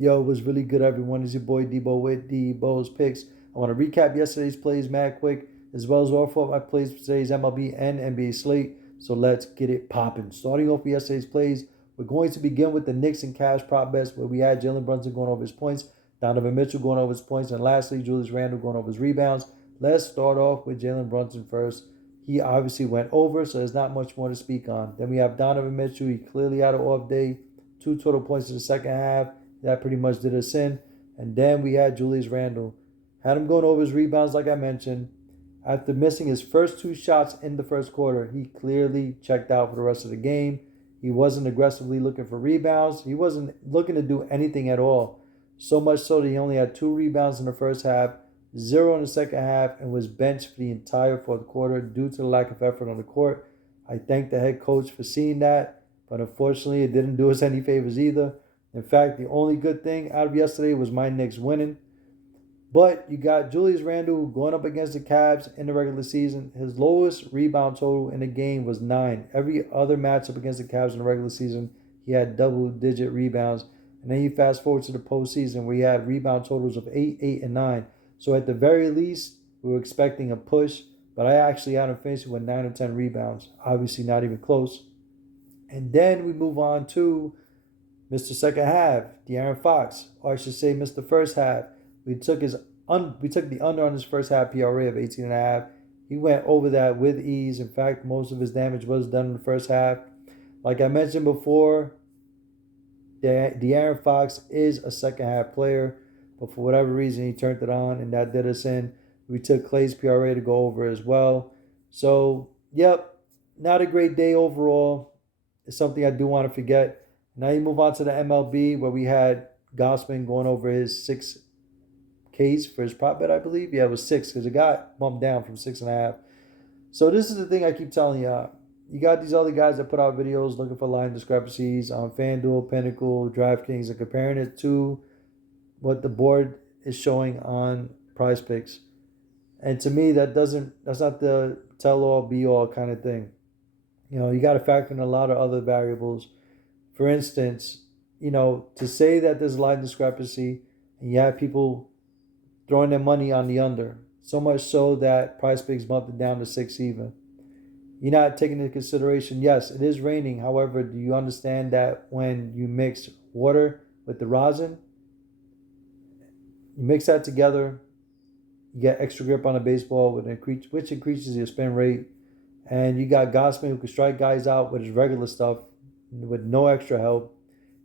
Yo, it was really good, everyone. It's your boy Debo with Debo's Picks. I want to recap yesterday's plays mad quick, as well as offer up my plays for today's MLB and NBA slate. So let's get it popping. Starting off with yesterday's plays, we're going to begin with the Knicks and cash prop bets, where we had Jalen Brunson going over his points, Donovan Mitchell going over his points, and lastly, Julius Randle going over his rebounds. Let's start off with Jalen Brunson first. He obviously went over, so there's not much more to speak on. Then we have Donovan Mitchell. He clearly had an off day. 2 total points in the second half. That pretty much did us in. And then we had Julius Randle. Had him going over his rebounds, like I mentioned. After missing his first 2 shots in the first quarter, he clearly checked out for the rest of the game. He wasn't aggressively looking for rebounds. He wasn't looking to do anything at all. So much so that he only had 2 rebounds in the first half, 0 in the second half, and was benched for the entire fourth quarter due to the lack of effort on the court. I thank the head coach for seeing that, but unfortunately it didn't do us any favors either. In fact, the only good thing out of yesterday was my Knicks winning. But you got Julius Randle going up against the Cavs in the regular season. His lowest rebound total in the game was 9. Every other matchup against the Cavs in the regular season, he had double-digit rebounds. And then you fast forward to the postseason where he had rebound totals of 8, 8, and 9. So at the very least, we were expecting a push. But I actually had him finishing with 9 or 10 rebounds. Obviously not even close. And then we move on to Mr. Second Half, De'Aaron Fox, or I should say Mr. First Half. We took the under on his first half PRA of 18.5. He went over that with ease. In fact, most of his damage was done in the first half. Like I mentioned before, De'Aaron Fox is a second half player, but for whatever reason, he turned it on, and that did us in. We took Clay's PRA to go over as well. So, yep, not a great day overall. It's something I do want to forget. Now you move on to the MLB, where we had Gossman going over his 6 Ks for his prop bet, I believe. Yeah, it was 6 because it got bumped down from 6.5. So this is the thing I keep telling you. You got these other guys that put out videos looking for line discrepancies on FanDuel, Pinnacle, DraftKings, and comparing it to what the board is showing on Prizepicks. And to me, that's not the tell-all, be-all kind of thing. You got to factor in a lot of other variables. For instance, to say that there's a line discrepancy and you have people throwing their money on the under, so much so that Prizepicks bumped it down to 6 even. You're not taking into consideration, yes, it is raining. However, do you understand that when you mix water with the rosin, you mix that together, you get extra grip on a baseball, which increases your spin rate, and you got Gossman who can strike guys out with his regular stuff with no extra help,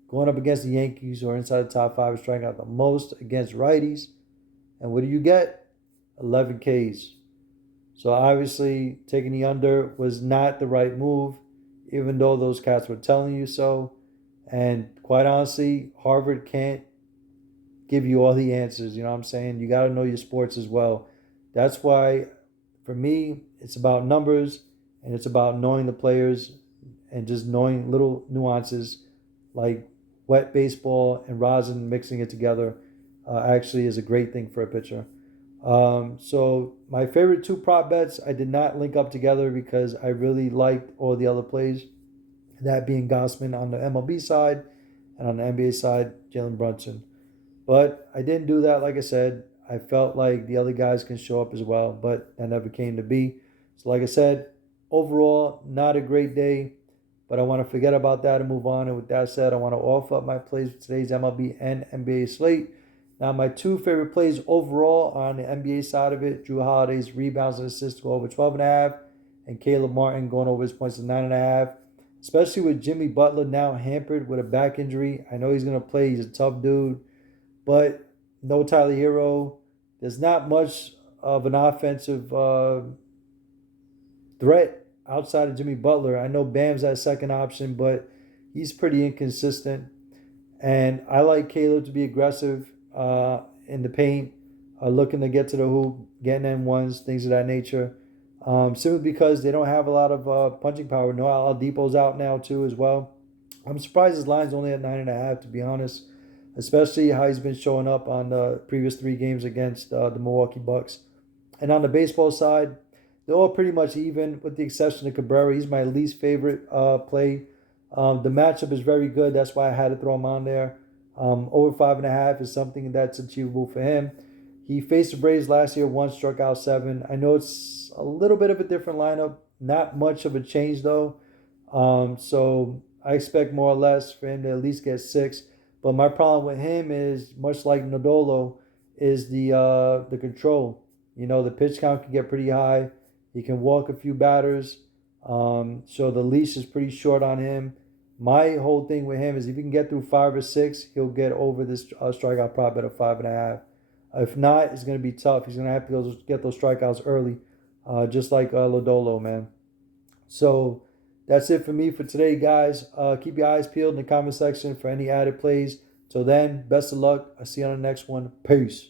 going up against the Yankees who are inside the top 5 and striking out the most against righties. And what do you get? 11 Ks. So obviously taking the under was not the right move, even though those cats were telling you so. And quite honestly, Harvard can't give you all the answers. You know what I'm saying? You got to know your sports as well. That's why, for me, it's about numbers and it's about knowing the players and just knowing little nuances like wet baseball and rosin, mixing it together actually is a great thing for a pitcher. So my favorite 2 prop bets I did not link up together because I really liked all the other plays, that being Gossman on the MLB side and on the NBA side, Jalen Brunson. But I didn't do that, like I said. I felt like the other guys can show up as well, but that never came to be. So like I said, overall, not a great day, but I want to forget about that and move on. And with that said, I want to offer up my plays for today's MLB and NBA slate. Now, my 2 favorite plays overall are on the NBA side of it. Drew Holiday's rebounds and assists go over 12.5, and Caleb Martin going over his points to 9.5. Especially with Jimmy Butler now hampered with a back injury. I know he's going to play. He's a tough dude. But no Tyler Hero. There's not much of an offensive threat outside of Jimmy Butler. I know Bam's that second option, but he's pretty inconsistent. And I like Caleb to be aggressive in the paint, looking to get to the hoop, getting N1s, things of that nature. Simply because they don't have a lot of punching power. Noel Oladipo's out now too as well. I'm surprised his line's only at 9.5, to be honest, especially how he's been showing up on the previous 3 games against the Milwaukee Bucks. And on the baseball side, they're all pretty much even, with the exception of Cabrera. He's my least favorite play. The matchup is very good. That's why I had to throw him on there. Over 5.5 is something that's achievable for him. He faced the Braves last year, one, struck out seven. I know it's a little bit of a different lineup, not much of a change though. So I expect more or less for him to at least get six. But my problem with him is much like Nodolo, is the control. You know, the pitch count can get pretty high. He can walk a few batters. So the leash is pretty short on him. My whole thing with him is if he can get through five or six, he'll get over this strikeout prop at a 5.5. If not, it's going to be tough. He's going to have to get those strikeouts early, just like Lodolo, man. So that's it for me for today, guys. Keep your eyes peeled in the comment section for any added plays. Till then, best of luck. I'll see you on the next one. Peace.